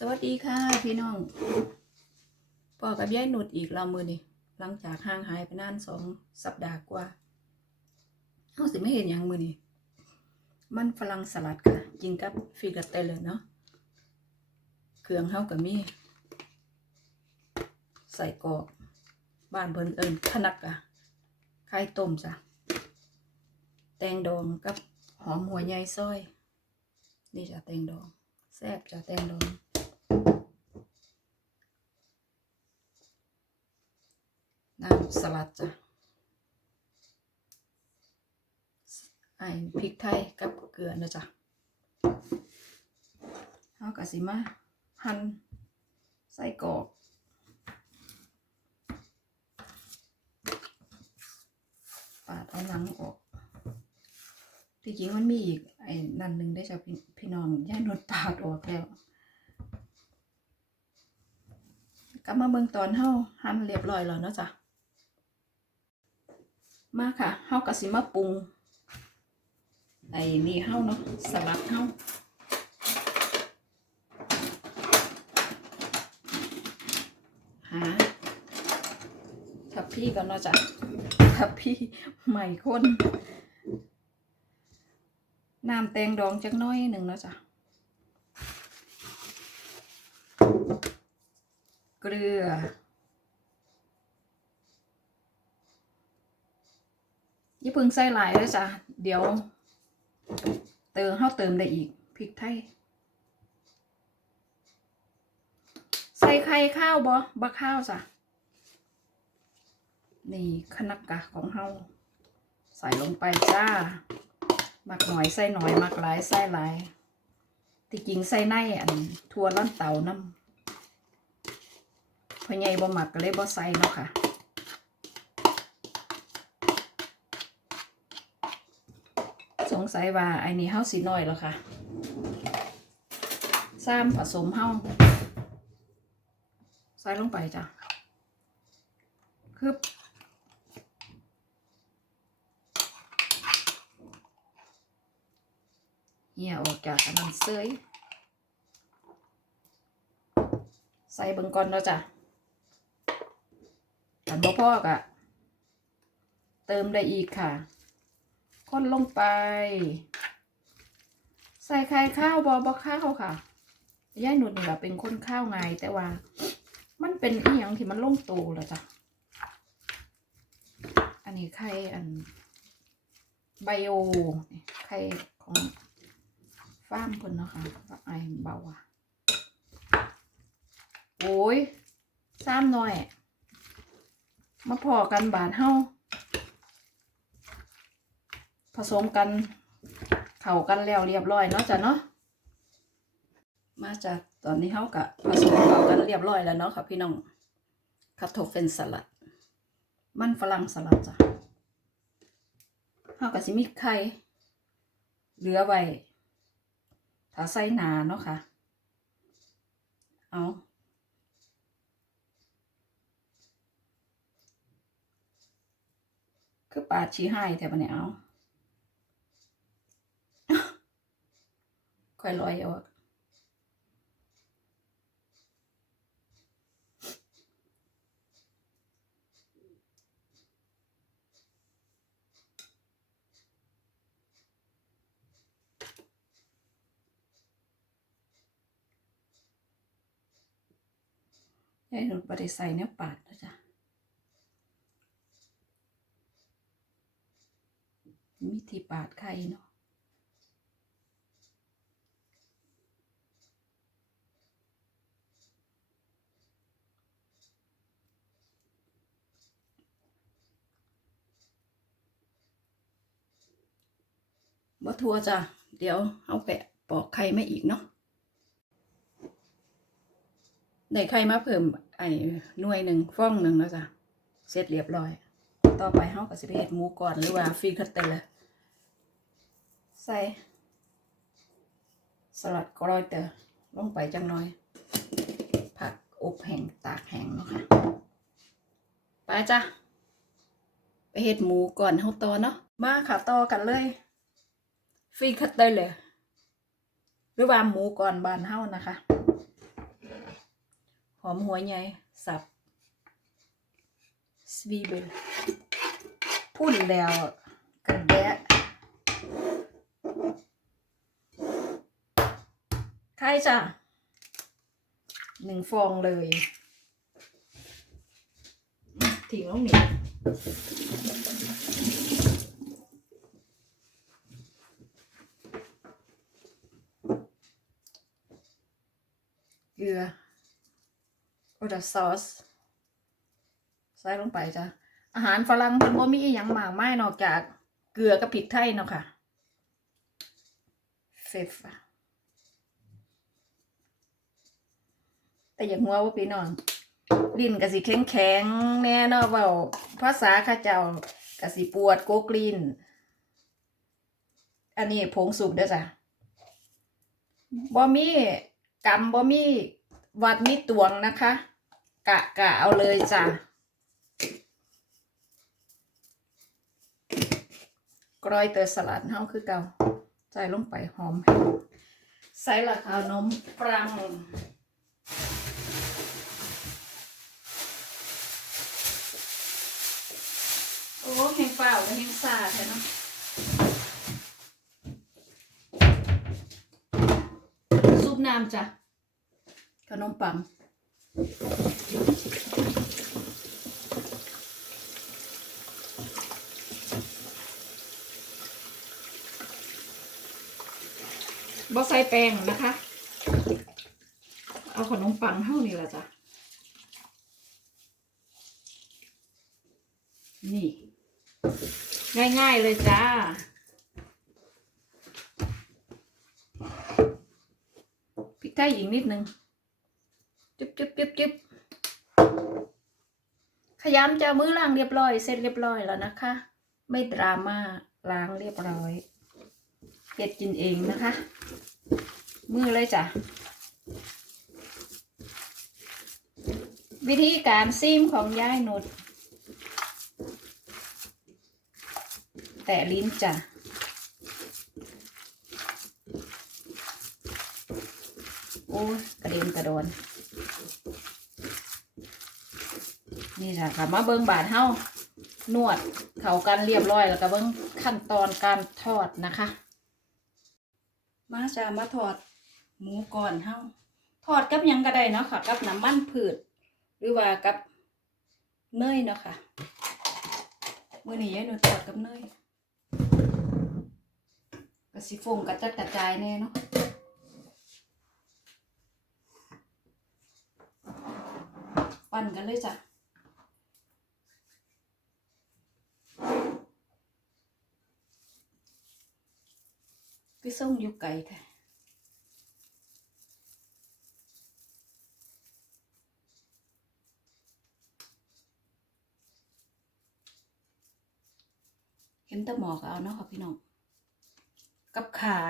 สวัสดีค่ะพี่น้องพ่อกับยายหนุดอีกเรามือนี่หลังจากห่างหายไปนานสองสัปดาห์กว่าเฮาสิไม่เห็นหยังมือนี่มันฝรั่งสลัดค่ะกินกับฟิกเตลเลยเนาะเครื่องเฮากับมี ใส่กอกบ้านเพิ่นเอิญขนักอะไข่ต้มจ้ะแตงดองกับหอมหัวใหญ่ซอย นี่จ้ะแตงดองแซ่บจ้ะแตงดอง น้ำสลัดจ้ะไอ้พริกไทยกับเกลือนะจ๊ะเอากะสิมาหั่นใส่กรอกปาดเอาหนังออกที่จริงมันมีอีก ไอ้นั่นหนึ่งได้จากพี่พี่น้องย่านนปาดออกแล้วกลับมาเบิ่งตอนเฮาหั่นเรียบร้อยแล้วเนาะจ้ะ มาค่ะเฮากะสิมาปรุงไอ้นี่เฮาเนาะสลัดเฮาหาทับพี่ก่อนเนาะจ้ะทับพี่ใหม่คนน้ำแตงดองจักน้อยหนึ่งเนาะจ้ะเกลือ อย่าเพิ่งใส่หลายเลยจ้ะ เดี๋ยว เติมเข้าเติมได้อีกพริกไทย ใส่ไข่ข้าวบ่บะข้าวจ้ะ นี่ขนักกะของเฮาใส่ลงไปจ้าหมักหน่อยใส่หน่อยหมักหลายใส่หลายที่จริงใส่ในอันทัวร่อนเต่าน้ำพอใหญ่บ่หมักก็เลยบ่ใส่เนาะค่ะ สงสัยว่าไอ้นี่เฮาสีน้อยแล้วค่ะซ้ำผสมเฮาใส่ลงไปจ้ะคึบเหี่ยออกจากอันนั้นเซยใส่เบิ่งก่อนแล้วจ้ะอันบ่พอกะเติมได้อีกค่ะ คนลงไป ใส่ไข่ข้าวบอบอข้าวค่ะย่ายหนุดนี่แหละเป็นคนข้าวไงแต่ว่า มันเป็นอีหยังที่มันลงโตแล้วจ้ะอันนี้ไข่อันไบโอไข่ของฟาร์มเพิ่นเนาะคะว่าไอเบาอะโอ้ยซ้ำหน่อย มาพอกันบาทเฮา ผสมกันเข้ากันแล้วเรียบร้อยเนาะจ้ะเนาะมาจากตอนนี้เขากะผสมเข้ากันเรียบร้อยแล้วเนาะค่ะพี่น้องคัตโตเฟนสลัด มันฝรั่งสลัดจ้ะเขากะสิมีไข่เหลือไว้ถ้าใส่หนาเนาะค่ะ เอาคือปาดชี้ให้แต่บันนี้เอา ค่อยลอยออกยายหนุนบริใส่เนื้อปาดนะจ๊ะมีที่ปาดไข่เนาะ บ่ทัวจ้ะเดี๋ยวเอาแปะปอกไข่มาอีกเนาะได้ไข่มาเพิ่มไอ้หน่วยหนึ่งฟองหนึ่งแล้วจ้ะเสร็จเรียบร้อย ต่อไปเฮาก็สิเฮ็ดหมูก่อนหรือว่าฟรีคัตเตอร์เลยใส่สลัดกรอยเตอร์ลงไปจังน้อย ผักอบแห้งตากแห้งเนาะค่ะไปจ้ะไปเฮ็ดหมูก่อนเฮาต่อเนาะมาค่ะต่อกันเลย ฟีคัตเตอร์เลยหรือว่าหมูก่อนบานเฮานะคะ หอมหัวใหญ่สับสวีเบลพุ่นแล้วกระแดะใครจ้ะหนึ่งฟองเลยทิ้งลงนี่ เกลือโอดาซอสใส่ลงไปจ้ะอาหารฝรั่งเพิ่นบ่มีอหยังมากมายนอกจากเกลือกับพริกไทยเนาะค่ะเฟฟแต่อย่างหัวว่าพี่น้องลิ้นก็สิแข็งแข็งแน่เนาะเว้าภาษาข้าเจ้าก็สิปวดโกกลิ้นอันนี้ผงสุกเด้อจ้ะบ่มี กำบ่มีวัดมีตวงนะคะ กะกะเอาเลยจ้ะกรอยเตอสลัดเฮาคือเก่าใส่ลงไปหอม ใส่ละขานมปรังโอ้แห้งเปล่าและแห้งซาแท้เนาะ ซุปน้ำจ้ะขนมปังบ่ใส่แป้งนะคะ เอาขนมปังเท่านี้ละจ้ะ นี่ ง่ายๆเลยจ้า พริก ไทยอีกนิดนึงจุ๊บจุ๊บจุ๊บจุ๊บขยำจะมือล้างเรียบร้อย เสร็จเรียบร้อยแล้วนะคะ ไม่ดราม่าล้างเรียบร้อยเก็ดกินเองนะคะ มือเลยจ้ะวิธีการซีมของยายนุชแตะลิ้นจ้ะ อ้ยกระเด็นกระโดน นี่จ้ะค่ะมาเบิ้งบาทเฮ้านวดเข่ากันเรียบร้อยแล้วก็เบิ้งขั้นตอนการทอดนะคะ มาจะมาทอดหมูก่อนเฮ้าทอดกับยังก็ได้เนาะค่ะ กับน้ำมันพืช หรือว่ากับเนยเนาะค่ะมื่อนี้ยายหนูทอดกับเนยกระสิฟงกระจัดกระจายแน่เนาะ ปั่นกันเลยจ้ะคือส่งอยู่ไกลแท้เห็นแตะหมอกเอาเนาะค่ะพี่น้อง กับขา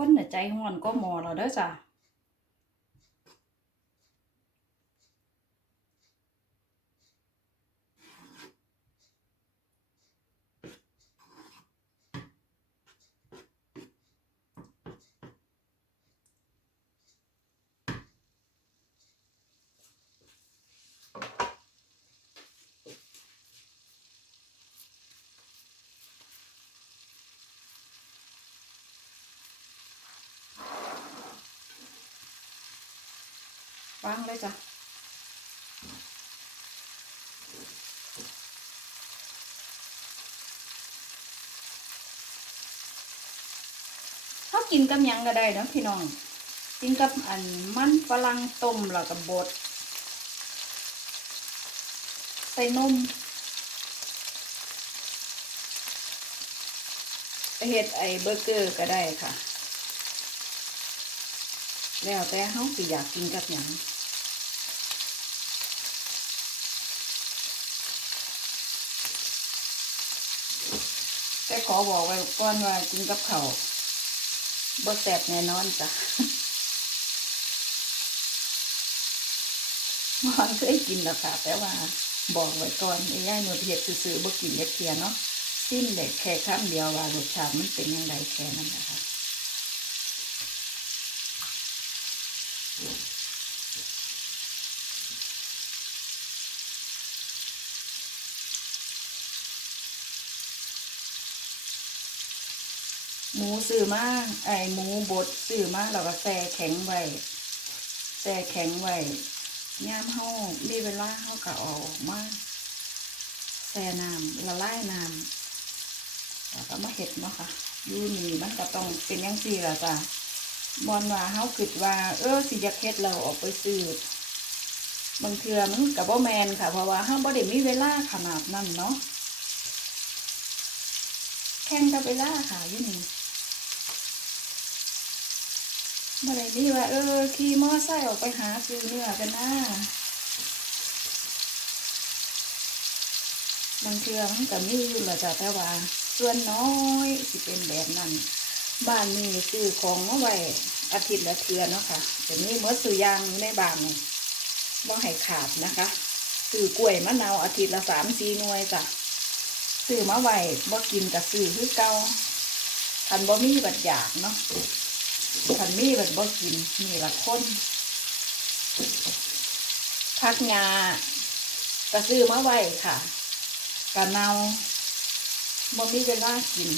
คนน่ะใจห่อนก็หมอเราเด้อจ้ะ วางเลยจ้ะเขากินกับยังก็ได้นะพี่น้อง กินกับอันมันฝรั่งต้มแล้วก็บบดใส่นมเฮ็ดไอเบอร์เกอร์ก็ได้ค่ะ แล้วแต่เฮาสิอยากกินกับหยังแต่ขอบอกไว้ก่อนว่ากินกับเขาบ่แซ่บแน่นอนจ้ะมันเคยกินแล้วค่ะ แต่ว่าบอกไว้ก่อนไอ้ย่ายหนูเผ็ดซื้อๆบ่กินเล็กเทียเนาะสิ้นเด็กแค่คำเดียวว่ารสชาติมันเป็นยังไงแค่นั้นนะคะ หมูซื้อมาไอหมูบดซื้อมาเราก็แช่แข็งไว้แช่แข็งไว้ย่ามเฮามีเวลาเฮาก็ออกมาแช่น้ำละลายน้ำแล้วก็มาเห็ดเนาะค่ะยู่นี่มันก็ต้องเป็นย่างสี่ละจ้ะบอนว่าเฮาคิดว่า เออสิอยากเฮ็ดเราออกไปซื้อบางเทื่อมันก็บ่แมนค่ะ เพราะว่าเฮาบ่ได้มีเวลาขนาดนั้นเนาะแข่งกับเวลาค่ะยู่นี่ เมื่อไรนี่ว่าเออขี่มอไซค์ออกไปหาซื้อเนื้อกันนะบางเทื่อมันก็มีอยู่หละจ้ะแต่ว่าส่วนน้อยสิเป็นแบบนั้น บ้านนี้ซื้อของมาไว้อาทิตย์ละเทือเนาะค่ะแต่นี้เมื่อซื้อยางอยู่ในบ้านนี่บ่ให้ขาดนะคะซื้อกล้วยมะนาวอาทิตย์ละสามสี่หน่วยจ้ะซื้อมาไว้บ่กินกับซื้อคือเก่าทันบ่มีบัดอยากเนาะ ขันมีแบบบ่กินมีละคนพักงาก็ซื้อมาไว้ค่ะกะเนาบ่มีเวลากิน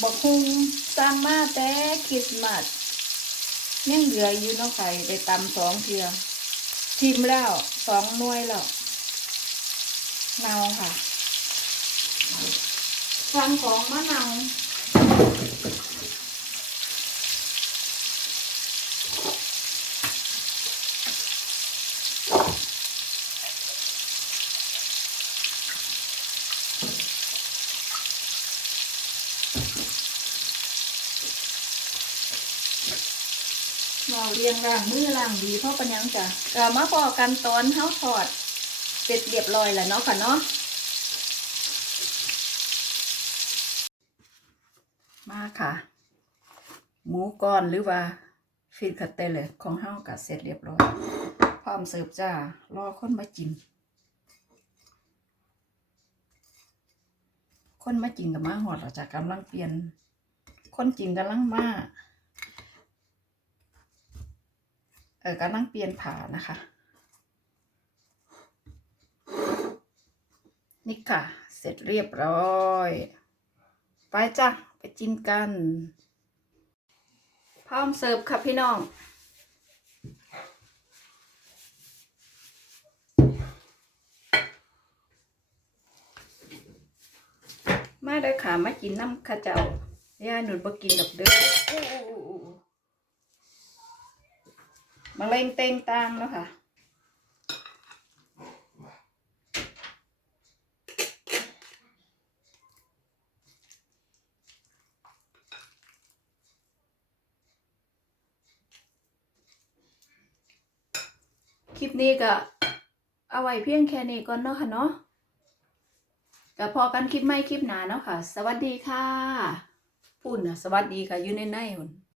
บอกคุงสร้างมาแต่คริสต์มาสยังเหลืออยู่น้องไก่ไปตำสองเทือทิมแล้วสองน่วยแล้วเนาค่ะฟังของมะนาว เรียงร่างมือร่างดีเพราะปัญญังจ้ะก็มาพอกันตอนเท้าถอดเสร็จเรียบร้อยแล้วเนาะค่ะเนาะมาค่ะ หมูก้อนหรือว่าฟินคัตเตเลยของเฮากัดเสร็จเรียบร้อยพร้อมเสิร์ฟจ้ารอคนมากินคนมากินกับมาหอดเราจะกำลังเปลี่ยน คนกินกำลังมา เออกำลังเปลี่ยนผานะคะ นี่ค่ะ เสร็จเรียบร้อย ไปจ้ะ ไปกินกัน พร้อมเสิร์ฟค่ะพี่น้องมาเด้อค่ะมากินน้ำข้าเจ้าย่าหนุนบ่กินดอกเด้อ มะเร็งเต็งตางแล้วค่ะคลิปนี้ก็เอาไว้เพียงแค่นี้ก่อนเนาะค่ะเนาะก็พอกันคลิปไม่คลิปหนาเนาะค่ะ สวัสดีค่ะพูดนะสวัสดีค่ะอยู่ในในหุ่น